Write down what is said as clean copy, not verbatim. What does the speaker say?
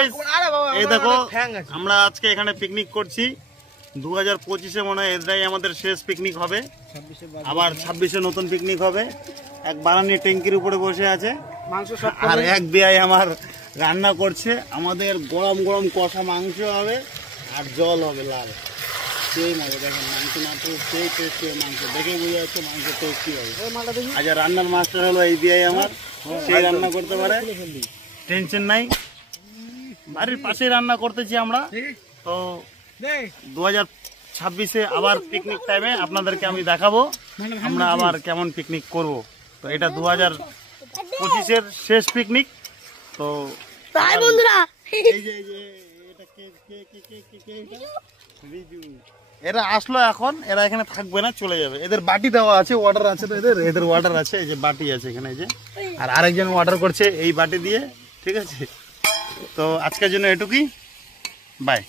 Guys, এই দেখো আমরা আজকে এখানে পিকনিক করছি 2025-এ মনে হয় এটাই আমাদের শেষ পিকনিক হবে। আবার 26-এ নতুন পিকনিক হবে। এক বারানি ট্যাঙ্কির উপরে বসে আছে আর এক বিয়াই আমার রান্না করছে। আমাদের গরম গরম কষা মাংস হবে আর জল হবে লাল। সেই মজা দেখেন, মাংস না তো সেই টেস্টি মাংস, দেখে বুঝে যাচ্ছে মাংস টেস্টি হবে। আজ রান্নার মাস্টার হলো এই বিয়াই আমার, সেই রান্না করতে পারে, টেনশন নাই। বাড়ির পাশে রান্না করতেছি আমরা। তো 2026-এ আবার পিকনিক টাইমে আপনাদেরকে আমি দেখাবো আমরা আবার কেমন পিকনিক করব। তো এটা 2025-এর শেষ পিকনিক। তো তাই বন্ধুরা, এই যে এটা এরা আসলো, এখন এরা এখানে থাকবে না, চলে যাবে। এদের বাটি দেওয়া আছে, ওয়াটার আছে, তো এদের ওয়াটার আছে, এই যে বাটি আছে এখানে, এই যে। আর আরেকজন ওয়াটার করছে এই বাটি দিয়ে, ঠিক আছে। তো আজকের জন্য এটুকুই, বাই।